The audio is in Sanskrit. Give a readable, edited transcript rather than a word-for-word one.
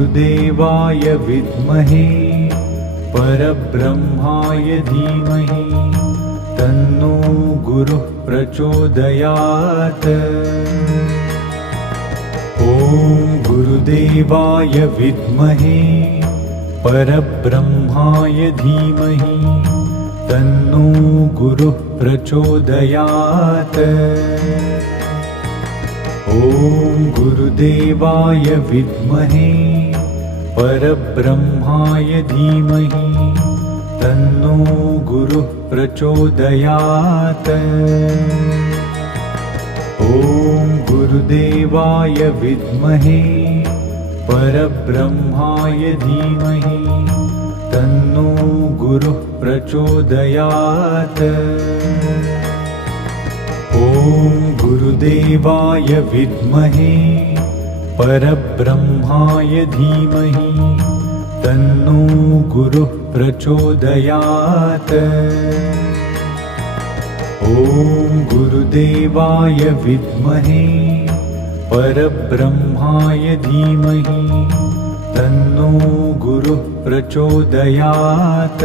गुरुदेवाय विद्महे परब्रह्माय धीमहि तन्नो गुरुः प्रचोदयात्। ॐ गुरुदेवाय विद्महे परब्रह्माय धीमहि तन्नो गुरुः प्रचोदयात्। ॐ गुरुदेवाय विद्महे परब्रह्माय धीमहि तन्नो गुरुः प्रचोदयात्। ॐ गुरुदेवाय विद्महे परब्रह्माय धीमहि तन्नो गुरुः प्रचोदयात्। ॐ गुरुदेवाय विद्महे परब्रह्माय धीमहि तन्नो गुरुः प्रचोदयात्। ॐ गुरुदेवाय विद्महे परब्रह्माय धीमहि तन्नो गुरुः प्रचोदयात्।